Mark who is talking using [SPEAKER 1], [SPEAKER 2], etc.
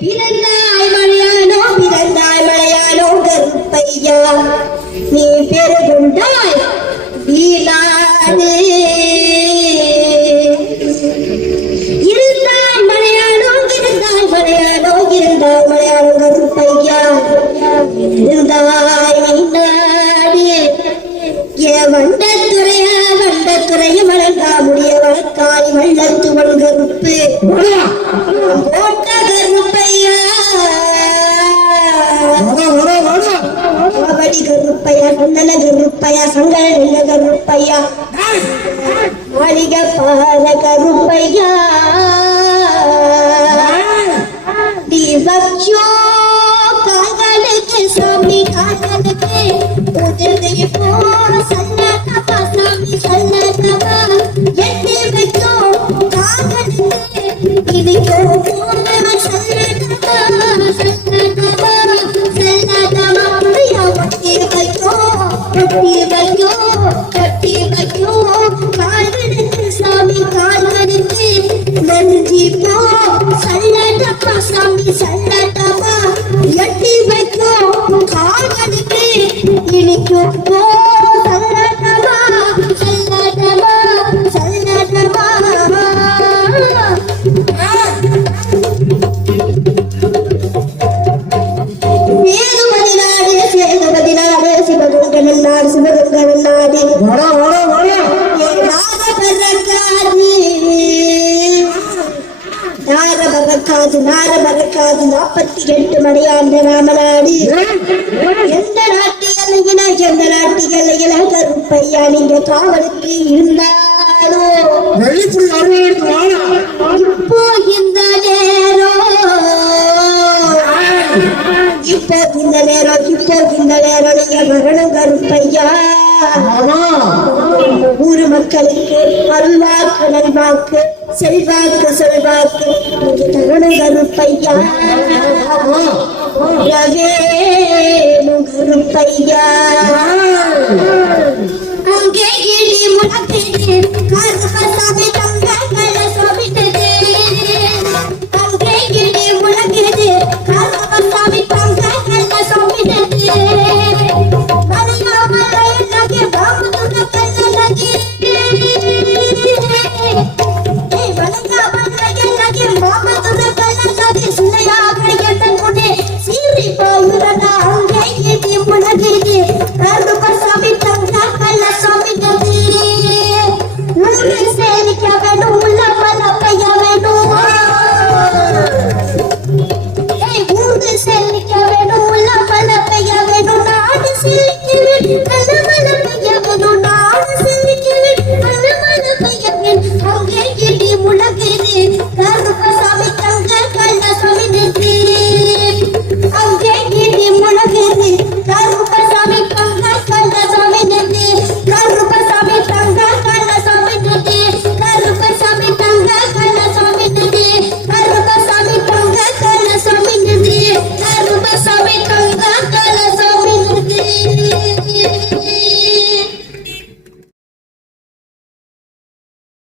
[SPEAKER 1] பிறந்தாய் மலையானோ பிறந்தாய் மலையானோ கருப்பையா. நீ பெருகுண்டாய் வீணானே. இருந்தாய் மலையானோ இருந்தாய் மலையானோ இருந்தாய் மலையானோ கருப்பையா. இருந்தாய் நாடு ஏ வண்டத்துறையா வண்டத்துறைய வழங்கா முடிய வழக்காய் வள்ளத்து வல்கருப்பு கபடி கருப்பையா குண்டல கருப்பையா சங்கர கருப்பையா மாளிக பாத கருப்பையா தீபக்யோ நாற்பத்தி எட்டு மணியாண்ட ராமநாடு. எந்த நாட்டு எல்லையில எந்த நாட்டு எல்லையில கருப்பையா நீங்க காவலுக்கு இருந்தாலோ இப்போ இந்த நேரம் இப்போ இந்த நேரம் இப்போ இந்த நேரம் நீங்க வரணும் கருப்பையா ஊர் மக்களுக்கு அருள்வாக்கு நல்வாக்கு செல்வாக்கு செல்வாக்கு நீங்க தரணும் கருப்பையா? ரவேணு Sayyidah.